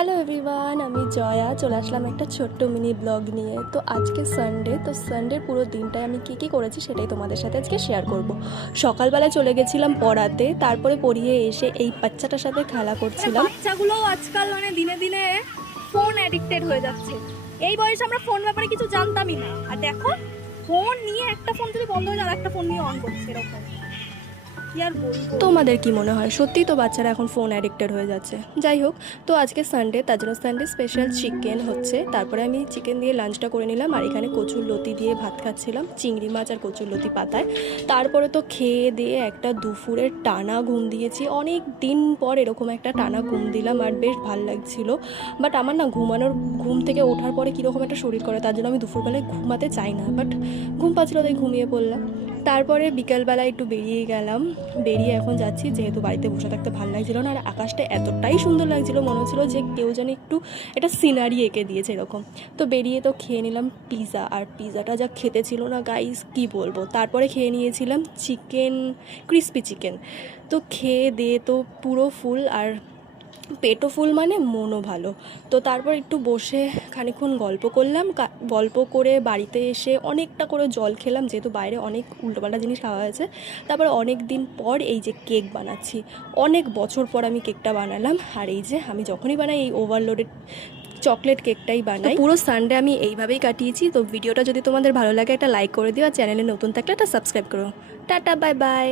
Hello everyone, আমি জয়া চলে আসলাম একটা ছোট্ট মিনি ব্লগ নিয়ে। তো আজকে সানডে, তো সানডের পুরো দিনটায় আমি কী কী করেছি সেটাই তোমাদের সাথে আজকে শেয়ার করব। সকালবেলা চলে গেছিলাম পড়াতে, তারপরে পড়িয়ে এসে এই বাচ্চাটার সাথে খেলা করছিলাম। বাচ্চাগুলো আজকাল দিনে দিনে ফোন অ্যাডিক্টেড হয়ে যাচ্ছে। এই বয়সে আমরা ফোন ব্যাপারে কিছু জানতামই না, আর দেখো ফোন নিয়ে একটা ফোন যদি বন্ধ হয়ে যায় একটা ফোন নিয়ে অন করছে এরকম। কি আর বলবো, তোমাদের কি মনে হয় সত্যিই তো বাচ্চারা এখন ফোন অ্যাডিক্টেড হয়ে যাচ্ছে? যাই হোক, তো আজকে সানডে, তার জন্য সানডে স্পেশাল চিকেন হচ্ছে। তারপরে আমি চিকেন দিয়ে লাঞ্চটা করে নিলাম, আর এখানে কচুর লতি দিয়ে ভাত খাচ্ছিলাম, চিংড়ি মাছ আর কচুর লতি পাতায়। তারপরে তো খেয়ে দিয়ে একটা দুপুরের টানা ঘুম দিয়েছি। অনেক দিন পর এরকম একটা টানা ঘুম দিলাম, আর বেশ ভালো লাগছিল। বাট আমার না ঘুম থেকে ওঠার পরে কীরকম একটা শরীর করে, তার জন্য আমি দুপুরবেলায় ঘুমাতে চাই না, বাট ঘুম পাচ্ছিল তাই ঘুমিয়ে পড়লাম। তারপরে বিকালবেলা একটু বেরিয়ে গেলাম, বেরিয়ে এখন যাচ্ছি, যেহেতু বাড়িতে বসে থাকতে ভালো লাগছিল না, আর আকাশটা এতটাই সুন্দর লাগছিল, মনে হচ্ছিলো যে কেউ যেন একটু একটা সিনারি এঁকে দিয়েছে এরকম। তো বেরিয়ে তো খেয়ে নিলাম পিৎজা, আর পিৎজাটা যা খেতে ছিল না গাইস, কি বলবো। তারপরে খেয়ে নিয়েছিলাম চিকেন, ক্রিস্পি চিকেন। তো খেয়ে দিয়ে তো পুরো ফুল, আর পেটও ফুল মানে মনও ভালো। তো তারপর একটু বসে খানিকক্ষণ গল্প করলাম, গল্প করে বাড়িতে এসে অনেকটা করে জল খেলাম, যেহেতু বাইরে অনেক উল্টোপাল্টা জিনিস খাওয়া হয়েছে। তারপর অনেক দিন পর এই যে কেক বানাচ্ছি, অনেক বছর পর আমি কেকটা বানালাম। আর এই যে আমি যখনই বানাই এই ওভারলোডেড চকলেট কেকটাই বানাই। পুরো সানডে আমি এইভাবেই কাটিয়েছি। তো ভিডিওটা যদি তোমাদের ভালো লাগে একটা লাইক করে দিও, আর চ্যানেলে নতুন থাকলে একটা সাবস্ক্রাইব করো। Tata, bye bye.